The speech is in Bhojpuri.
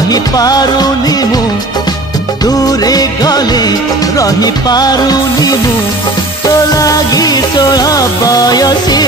रही पारुनी मु दूरे गले रही पारुनी मु तो लागी 16 बयसी